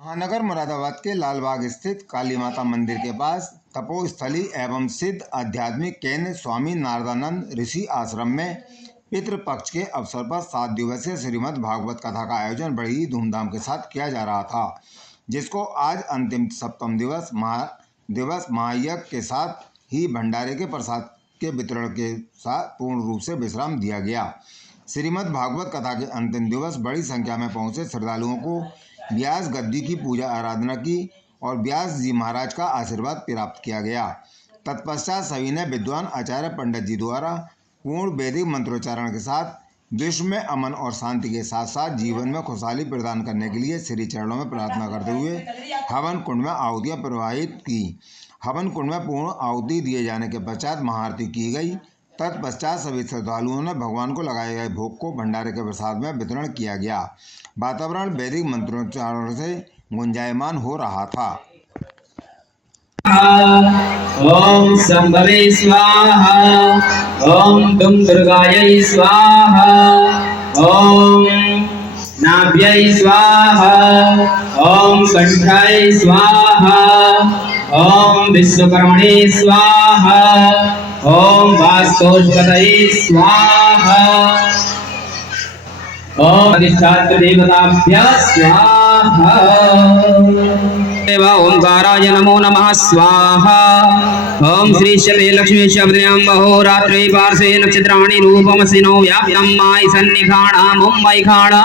महानगर मुरादाबाद के लालबाग स्थित काली माता मंदिर के पास तपोस्थली एवं सिद्ध आध्यात्मिक केंद्र स्वामी नारदानंद ऋषि आश्रम में पितृपक्ष के अवसर पर 7 दिवसीय श्रीमद् भागवत कथा का आयोजन बड़ी ही धूमधाम के साथ किया जा रहा था, जिसको आज अंतिम सप्तम दिवस महायज्ञ के साथ ही भंडारे के प्रसाद के वितरण के साथ पूर्ण रूप से विश्राम दिया गया। श्रीमद् भागवत कथा के अंतिम दिवस बड़ी संख्या में पहुंचे श्रद्धालुओं को व्यास गद्दी की पूजा आराधना की और व्यास जी महाराज का आशीर्वाद प्राप्त किया गया। तत्पश्चात सभी ने विद्वान आचार्य पंडित जी द्वारा पूर्ण वैदिक मंत्रोच्चारण के साथ विश्व में अमन और शांति के साथ साथ जीवन में खुशहाली प्रदान करने के लिए श्री चरणों में प्रार्थना करते हुए हवन कुंड में आहुतियाँ प्रवाहित की। हवन कुंड में पूर्ण आहुति दिए जाने के पश्चात महाआरती की गई। तत्पश्चात सभी श्रद्धालुओं ने भगवान को लगाए गए भोग को भंडारे के प्रसाद में वितरण किया गया। वातावरण वैदिक मंत्रोच्चारण से गुंजायमान हो रहा था। ओम संभवे स्वाहा, ओम दुम दुर्गायै स्वाहा, ओम नाभ्यै स्वाहा, ओम कंठाय स्वाहा, ओम विश्वकर्मणे स्वाहा, ओम वास्तोष्पतये स्वाहा, ओम अधिष्ठात्र देवताभ्यः स्वाहा। ओंकाराय नमो नमः स्वाहा। ओम श्री शते लक्ष्मी शब्दयां महोरात्रे पार्श्वे नक्षत्राणि रूपमसिनो व्याप्तं मायि सन्निखाणा मुम्बई खाणा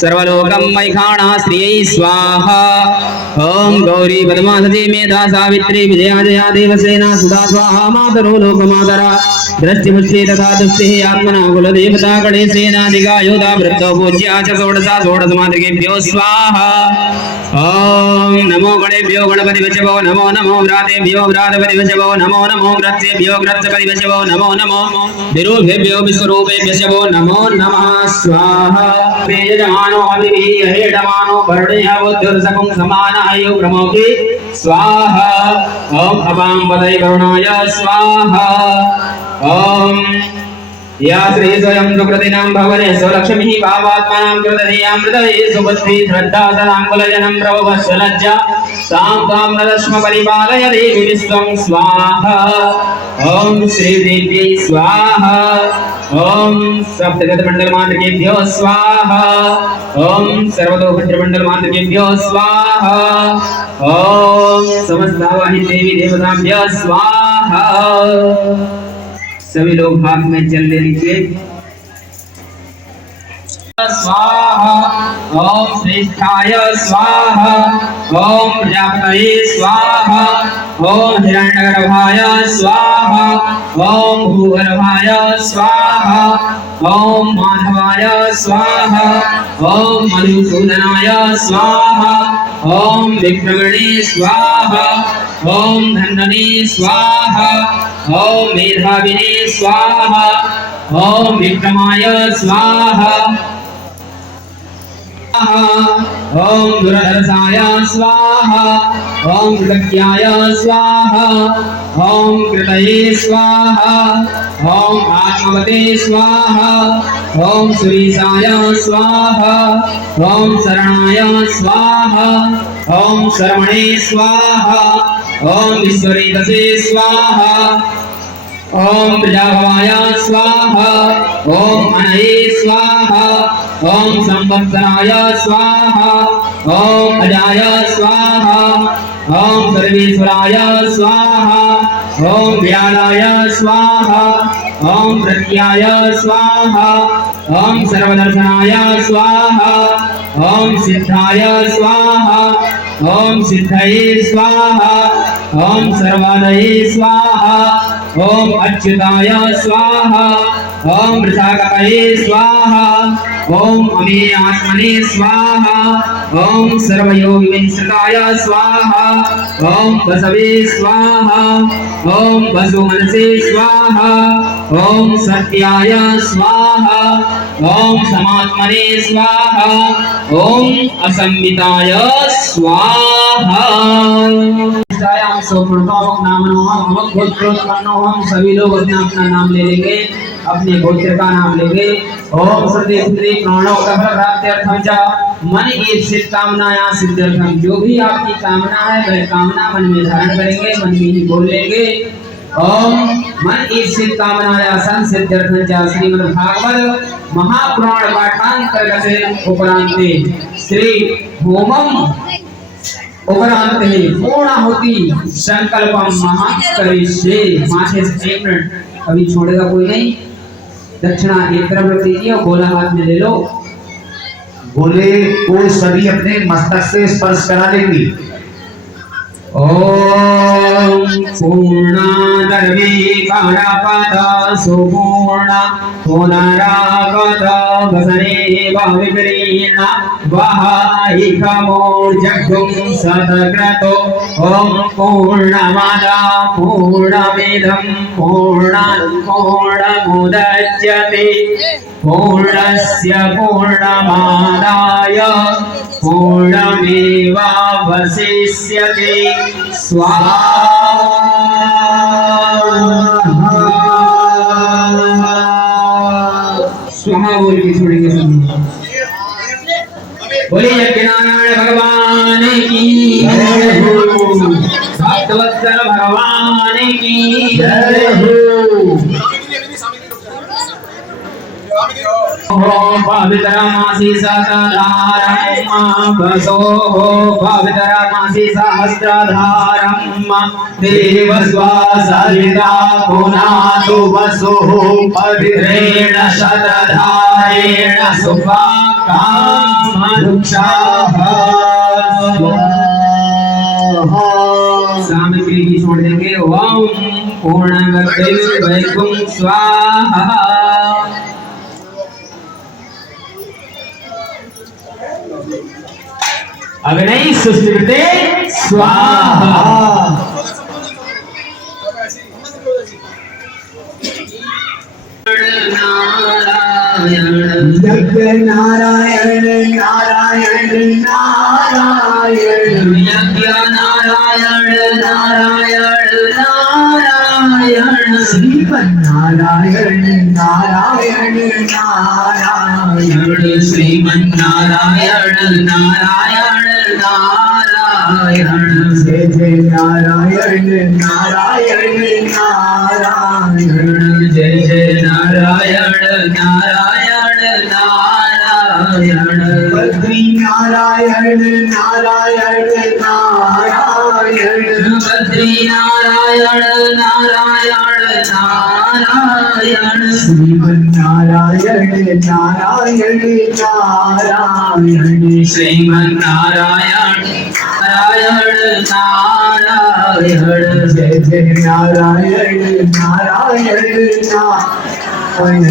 सर्वलोकं मैखाणा श्रियै स्वाहा। ओम गौरी पद्मासती मेधा सावित्री विजया जया देवसेना सुधा स्वाहा। मातरो लोकमातरा दृष्टिपुष्टि तथा दुष्टिः आत्मना कुलदेवता गणेशेना दिगायोधा वृद्धो पूज्या च षोडशा षोडशमातृकेभ्यो स्वाहा। ओम नमो गणेभ्यो गणपति वचवो नमो नमो व्रातेभ्यो व्रातपति वचवो नमो नमो व्रतेभ्यो व्रतपति वचवो नमो नमो विरूपेभ्यो विश्वरूपेभ्यो वचवो नमो नमः स्वाहा। यजमानो अभिः हेडमानो वर्णेय बुद्धिर्सकुं समानायो ब्रह्मोऽपि स्वाहा। ओम अपां पदये करुणाय स्वाहा। ओम या श्री स्वयं सुकृतिनां भवने स्वलक्ष्मीः भावात्मनां कृतधियां हृदये सुबुद्धि श्रद्धा सदाङ्कुलजनं प्रभवश्चलज्जा तां तां नरश्म परिपालय देवी विश्वं स्वाहा। ओम श्री देव्यै स्वाहा। ओम सप्तगतमण्डलमातृकेभ्यो स्वाहा। ओम सर्वतोभद्रमण्डलमातृकेभ्यो स्वाहा। ओम समस्तावाहि देवी देवताभ्यः स्वाहा। सभी लोग हाथ में जल ले लीजिए। स्वाहा। ओम श्रेष्ठाय स्वाहा। ओम प्रजापतये स्वाहा। ओम हिरण्यगर्भाय स्वाहा। ओम भूगर्भाय स्वाहा। ओम माधवाय स्वाहा। ओम मधुसूदनाय स्वाहा। ओम विक्रमणे स्वाहा। ओम धन्वने स्वाहा। ओम मेधाविने स्वाहा। ओम विक्रमाय स्वाहा। ओम दुरधर्षाय स्वाहा। ओम कृतज्ञाय स्वाहा। ओम कृतये स्वाहा। ओम आत्मवते स्वाहा। ओम सुरीसाय स्वाहा। ओम शरणाय स्वाहा। ओम शरवणे स्वाहा। ओम विश्वरीतसे स्वाहा। ओम प्रजाभवाय स्वाहा। ओम अनये स्वाहा। ओम संवत्सराय स्वाहा। ओम अजाय स्वाहा। ओम सर्वेश्वराय स्वाहा। ओम व्यालाय स्वाहा। ओम प्रत्याय स्वाहा। ओम सर्वदर्शनाय स्वाहा। ओम सिद्धाय स्वाहा। ओम सिद्धये स्वाहा। ओम सर्वादये स्वाहा। ओम अच्युताय स्वाहा। ओम वृषाकपये स्वाहा। ओम अमे आत्मने स्वाहा। ओम सर्वयोगिविंसृताय स्वाहा। ओम बसवे स्वाहा। ओम वसुमनसे स्वाहा। ओम सत्याय स्वाहा। ओम समात्मने स्वाहा। ओम असंविताय स्वाहा। प्रतिष्ठाया हम सोमृतों नामनो हम गोत्रोत्पन्नो हम सभी लोग अपना अपना नाम ले लेंगे, अपने गोत्र का नाम लेंगे। ओम सर्वे पुत्री प्राणो कफल प्राप्त्यर्थम च मन की इच्छित कामनाया सिद्ध्यर्थम। जो भी आपकी कामना है वह कामना मन में धारण करेंगे, मन में ही बोल लेंगे। ओम मन की इच्छित कामनाया संसिद्ध्यर्थम च श्रीमद् भागवत महापुराण पाठांतर्गत उपरांते श्री होमम उपरांते पूर्णाहुति संकल्पम महाकरिष्ये। माथे से 1 मिनट अभी छोड़ेगा कोई नहीं। दक्षिणा एक तरफ रख दीजिए और गोला हाथ में ले लो। गोले को सभी अपने मस्तक से स्पर्श करा लेंगे। ओम पूर्णादर्वी कारापदा सुपूर्णा पुनरागत वसने विपरीणा वाहिकमोर्जगुं सतक्रतो। ओम पूर्णमादा पूर्णमिदं पूर्णात् पूर्णमुदच्यते पूर्णस्य पूर्णमादाय पूर्णमेवावशिष्यते। स्वाहा। स्वाहा बोल के छोड़ेंगे सब। बोलिए यज्ञनारायण भगवान की जय हो, भक्तवत्सल भगवान की जय हो। पवित्रमासी सतधारम् वसो पवित्रमासी सहस्रधारम् देवस्वासरिता पुनातु वसो पवित्रेण शतधारेण सुभाकामनुक्षाः। सामग्री भी छोड़ देंगे। ओम पूर्णमदं वैकुं स्वाहा। अग्नि सुस्थिते स्वाहा। यज्ञ नारायण नारायण नारायण यज्ञ नारायण नारायण नारायण श्रीमन्नारायण नारायण नारायण श्रीमन्नारायण नारायण नारायण जय जय नारायण नारायण नारायण जय जय नारायण नारायण नारायण बद्री नारायण नारायण नारायण बद्री नारायण नारायण नारायण श्रीमन्नारायण नारायण नारायण श्रीमन्नारायण नारायण नारायण जय जय नारायण नारायण नारायण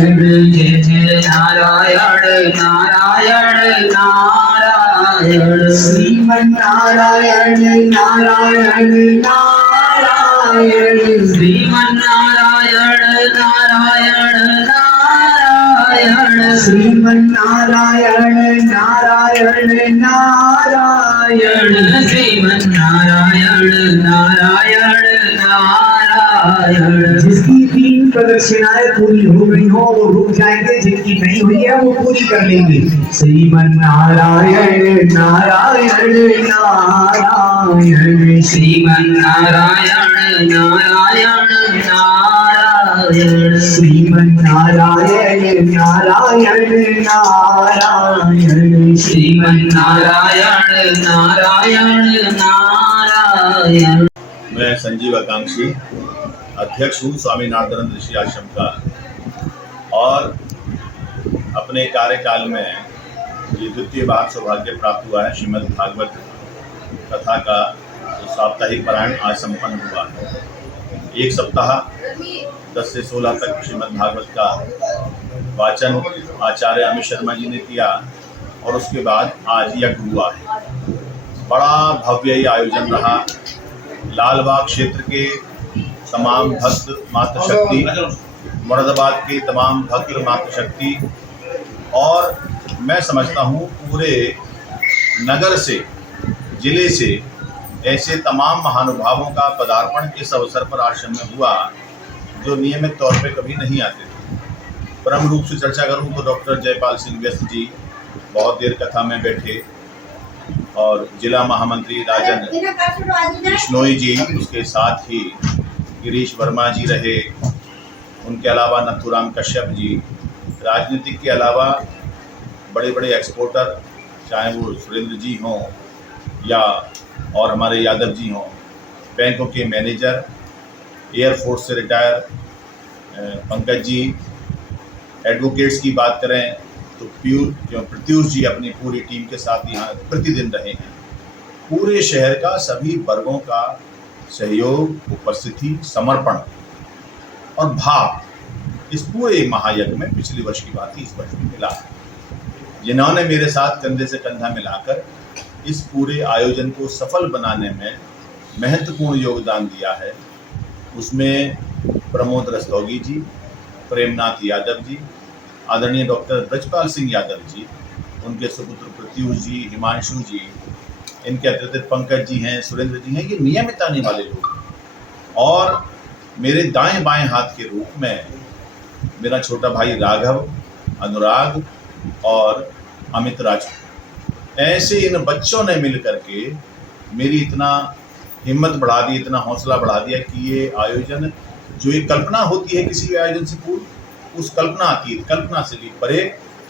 जय जय नारायण नारायण नारायण श्रीमन्नारायण नारायण नारायण श्रीमन्नारायण नारायण नारायण श्रीमन्नारायण नारायण नारायण श्रीमन्नारायण नारायण नारायण जिसकी 3 प्रदक्षिणाएं पूरी हो गई हो वो रुक जाएंगे, जिनकी नहीं हुई है वो पूरी कर लेंगे। श्रीमन्नारायण नारायण नारायण श्रीमन्नारायण नारायण नारायण श्रीमन्नारायण नारायण नारायण श्रीमन्नारायण नारायण नारायण। मैं संजीव आकांक्षी अध्यक्ष हूँ स्वामी नारदानंद ऋषि आश्रम का, और अपने कार्यकाल में ये द्वितीय बार सौभाग्य प्राप्त हुआ है। श्रीमद् भागवत कथा का साप्ताहिक पारायण आज संपन्न हुआ है। 1 सप्ताह 10 से 16 तक श्रीमद् भागवत का वाचन आचार्य अमित शर्मा जी ने किया, और उसके बाद आज यज्ञ हुआ है। बड़ा भव्य ये आयोजन रहा। लालबाग क्षेत्र के तमाम भक्त मातृशक्ति, मुरादाबाद के तमाम भक्त मातृशक्ति, और मैं समझता हूँ पूरे नगर से, जिले से ऐसे तमाम महानुभावों का पदार्पण इस अवसर पर आश्रम में हुआ जो नियमित तौर पे कभी नहीं आते थे। परम रूप से चर्चा करूं तो डॉक्टर जयपाल सिंह व्यस्त जी बहुत देर कथा में बैठे और जिला महामंत्री राजन बिश्नोई जी, उसके साथ ही गिरीश वर्मा जी रहे, उनके अलावा नथुराम कश्यप जी, राजनीतिक के अलावा बड़े बड़े एक्सपोर्टर चाहे वो सुरेंद्र जी हों या और हमारे यादव जी हों, बैंकों के मैनेजर, एयरफोर्स से रिटायर पंकज जी, एडवोकेट्स की बात करें तो प्रत्युष जी अपनी पूरी टीम के साथ यहाँ प्रतिदिन रहे हैं। पूरे शहर का सभी वर्गों का सहयोग, उपस्थिति, समर्पण और भाव इस पूरे महायज्ञ में पिछले वर्ष की बात ही इस वर्ष में मिला, जिन्होंने मेरे साथ कंधे से कंधा मिलाकर इस पूरे आयोजन को सफल बनाने में महत्वपूर्ण योगदान दिया है। उसमें प्रमोद रस्तोगी जी, प्रेमनाथ यादव जी, आदरणीय डॉक्टर ब्रजपाल सिंह यादव जी, उनके सुपुत्र प्रत्युष जी, हिमांशु जी, इनके अतिरिक्त पंकज जी हैं, सुरेंद्र जी हैं, ये नियमित आने वाले लोग हैं। और मेरे दाएं बाएं हाथ के रूप में मेरा छोटा भाई राघव, अनुराग और अमित राजपूत, ऐसे इन बच्चों ने मिल करके मेरी इतना हिम्मत बढ़ा दी, इतना हौसला बढ़ा दिया कि ये आयोजन जो एक कल्पना होती है किसी भी आयोजन से पूर्व, उस कल्पना से भी परे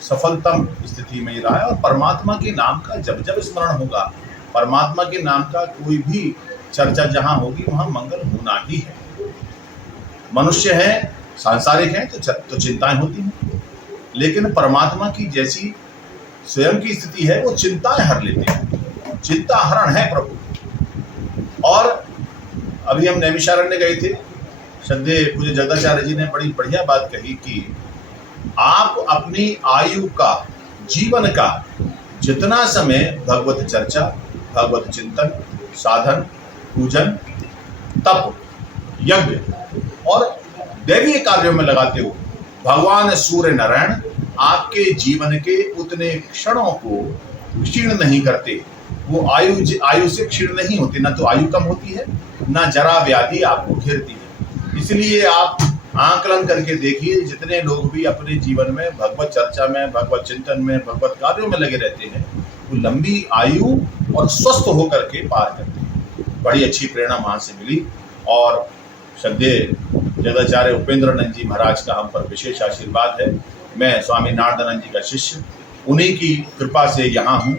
सफलतम स्थिति में ही रहा है। और परमात्मा के नाम का जब जब स्मरण होगा, परमात्मा के नाम का कोई भी चर्चा जहाँ होगी वहाँ मंगल होना ही है। मनुष्य है, सांसारिक है तो चिंताएं होती हैं, लेकिन परमात्मा की जैसी स्वयं की स्थिति है वो चिंताएं हर लेते हैं, चिंता हरण है प्रभु। और अभी हम नैमिषारण्य गए थे, श्रद्धेय पूज्य जगदाचार्य जी ने बड़ी बढ़िया बात कही कि आप अपनी आयु का, जीवन का जितना समय भगवत चर्चा, भगवत चिंतन, साधन, पूजन, तप, यज्ञ और दैवीय कार्यों में लगाते हो, भगवान सूर्य नारायण आपके जीवन के उतने क्षणों को क्षीण नहीं करते। वो आयु से क्षीण नहीं होती, ना तो आयु कम होती है, ना जरा व्याधि आपको घेरती है। इसलिए आप आंकलन करके देखिए, जितने लोग भी अपने जीवन में भगवत चर्चा में, भगवत चिंतन में, भगवत कार्यों में लगे रहते हैं, वो लंबी आयु और स्वस्थ होकर के पार करते हैं। बड़ी अच्छी प्रेरणा वहाँ से मिली। और श्रद्धेय जगदाचार्य उपेंद्रानंद जी महाराज का हम पर विशेष आशीर्वाद है। मैं स्वामी नारदानंद जी का शिष्य, उन्हीं की कृपा से यहाँ हूँ।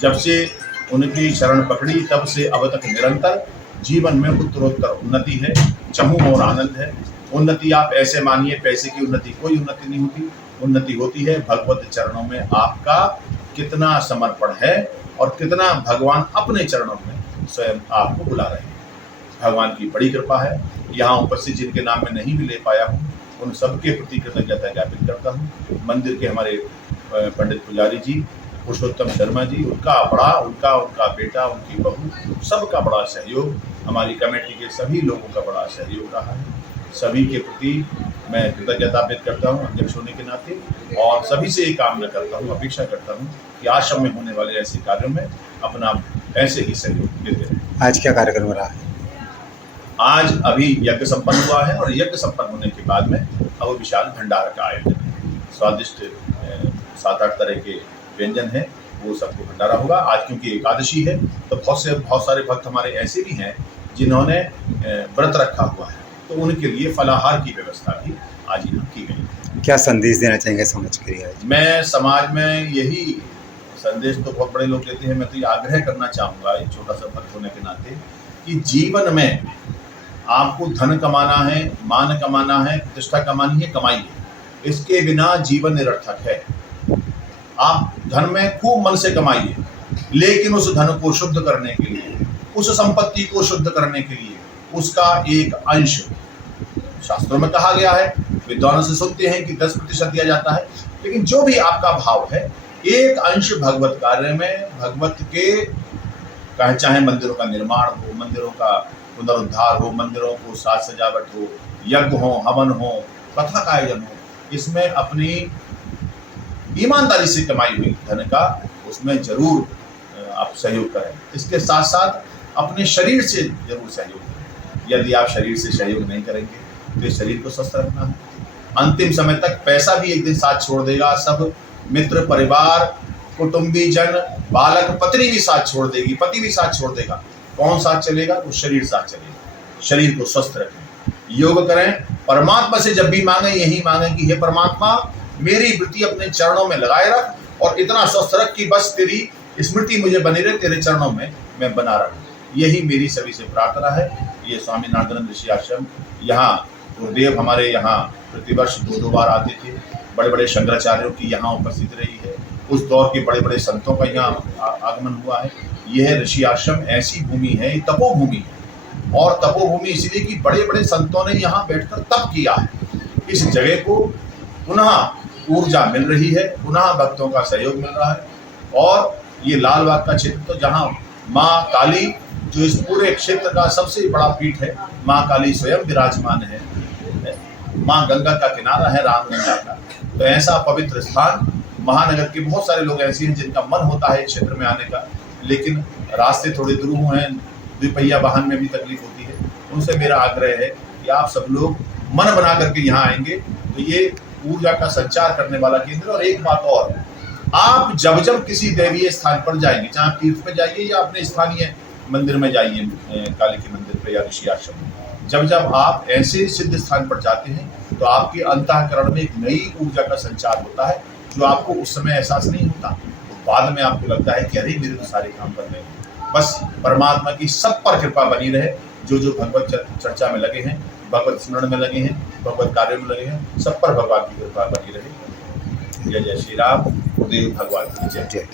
जब से उनकी शरण पकड़ी तब से अब तक निरंतर जीवन में उत्तरोत्तर उन्नति है, चहुँ और आनंद है। उन्नति आप ऐसे मानिए, पैसे की उन्नति कोई उन्नति नहीं होती। उन्नति होती है भगवत चरणों में आपका कितना समर्पण है और कितना भगवान अपने चरणों में स्वयं आपको बुला रहे हैं। भगवान की बड़ी कृपा है। यहाँ उपस्थित जिनके नाम में नहीं भी ले पाया हूँ, उन सबके प्रति कृतज्ञता ज्ञापित करता हूँ। मंदिर के हमारे पंडित पुजारी जी, पुरुषोत्तम शर्मा जी, उनका बेटा, उनकी बहू, सबका बड़ा सहयोग, हमारी कमेटी के सभी लोगों का बड़ा सहयोग रहा है। सभी के प्रति मैं कृतज्ञता व्यक्त करता हूँ अध्यक्ष होने के नाते, और सभी से एक कामना करता हूँ, अपेक्षा करता हूँ कि आश्रम में होने वाले ऐसे कार्यों में अपना ऐसे ही सहयोग देते रहें। आज क्या कार्यक्रम हो रहा है? आज अभी यज्ञ संपन्न हुआ है और यज्ञ संपन्न होने के बाद में अब विशाल भंडारा का आयोजन है। स्वादिष्ट 7-8 तरह के व्यंजन है, वो सबको भंडारा होगा। आज क्योंकि एकादशी है तो बहुत सारे भक्त हमारे ऐसे भी हैं जिन्होंने व्रत रखा हुआ है, तो उनके लिए फलाहार की व्यवस्था भी आज यहाँ की गई। क्या संदेश देना चाहेंगे समाज के लिए? मैं समाज में यही संदेश तो बहुत बड़े लोग देते हैं, मैं तो ये आग्रह करना चाहूँगा एक छोटा सा भक्त होने के नाते कि जीवन में आपको धन कमाना है, मान कमाना है, प्रतिष्ठा कमानी है, कमाइए। इसके बिना जीवन निरर्थक है। आप धन में खूब मन से कमाइए, लेकिन उस धन को शुद्ध करने के लिए, उस संपत्ति को शुद्ध करने के लिए उसका एक अंश, शास्त्रों में कहा गया है, विद्वानों से सुनते हैं कि 10% दिया जाता है, लेकिन जो भी आपका भाव है, एक अंश भगवत कार्य में, भगवत के चाहे मंदिरों का निर्माण हो, मंदिरों का पुनरुद्धार हो, मंदिरों को साज सजावट हो, यज्ञ हो, हवन हो, कथा का आयोजन हो, इसमें अपनी ईमानदारी से कमाई हुई धन का उसमें जरूर आप सहयोग करें। इसके साथ साथ अपने शरीर से जरूर सहयोग करें। यदि आप शरीर से सहयोग नहीं करेंगे तो इस शरीर को स्वस्थ रखना है। अंतिम समय तक पैसा भी एक दिन साथ छोड़ देगा, सब मित्र परिवार कुटुंबी जन बालक पत्नी भी साथ छोड़ देगी, पति भी साथ छोड़ देगा। कौन साथ चलेगा? वो शरीर साथ चलेगा। शरीर को स्वस्थ रखें, योग करें, परमात्मा से जब भी मांगे यही मांगे कि हे परमात्मा मेरी वृत्ति अपने चरणों में लगाए रख और इतना स्वस्थ रख कि बस तेरी स्मृति मुझे बनी रहे, तेरे चरणों में मैं बना रहूं। यही मेरी सभी से प्रार्थना है। ये स्वामी नारदानंद ऋषि आश्रम, यहाँ गुरुदेव हमारे यहाँ प्रतिवर्ष 2-2 बार आते थे। बड़े बड़े शंकराचार्यों की यहाँ उपस्थिति रही है। उस दौर के बड़े बड़े संतों का यहाँ आगमन हुआ है। यह ऋषि आश्रम ऐसी भूमि है, ये तपोभूमि है। और तपोभूमि इसलिए कि बड़े बड़े संतों ने यहाँ बैठकर तप किया है। इस जगह को पुनः ऊर्जा मिल रही है, पुनः भक्तों का सहयोग मिल रहा है। और ये लालबाग का क्षेत्र तो जहाँ माँ काली, जो इस पूरे क्षेत्र का सबसे बड़ा पीठ है, माँ काली स्वयं विराजमान है। माँ गंगा का किनारा है, रामगंगा का। तो ऐसा पवित्र स्थान, महानगर के बहुत सारे लोग ऐसे हैं जिनका मन होता है क्षेत्र में आने का, लेकिन रास्ते थोड़े दूर हुए हैं, द्विपहिया वाहन में भी तकलीफ होती है। उनसे मेरा आग्रह है कि आप सब लोग मन बना करके यहाँ आएंगे तो ये ऊर्जा का संचार करने वाला केंद्र। और एक बात और, आप जब जब किसी दैवीय स्थान पर जाएंगे, चाहे तीर्थ में जाइए या अपने स्थानीय मंदिर में जाइए, काली के मंदिर पर या ऋषि आश्रम में, जब जब आप ऐसे सिद्ध स्थान पर जाते हैं तो आपके अंतःकरण में एक नई ऊर्जा का संचार होता है, जो आपको उस समय एहसास नहीं होता। बाद में आपको लगता है कि अरे मेरे तो सारे काम कर रहे हैं। बस परमात्मा की सब पर कृपा बनी रहे। जो जो भगवत चर्चा में लगे हैं, भगवत स्मरण में लगे हैं, भगवत कार्य में लगे हैं, सब पर भगवान की कृपा बनी रहे। जय जय श्री राम, गुरुदेव भगवान की जय।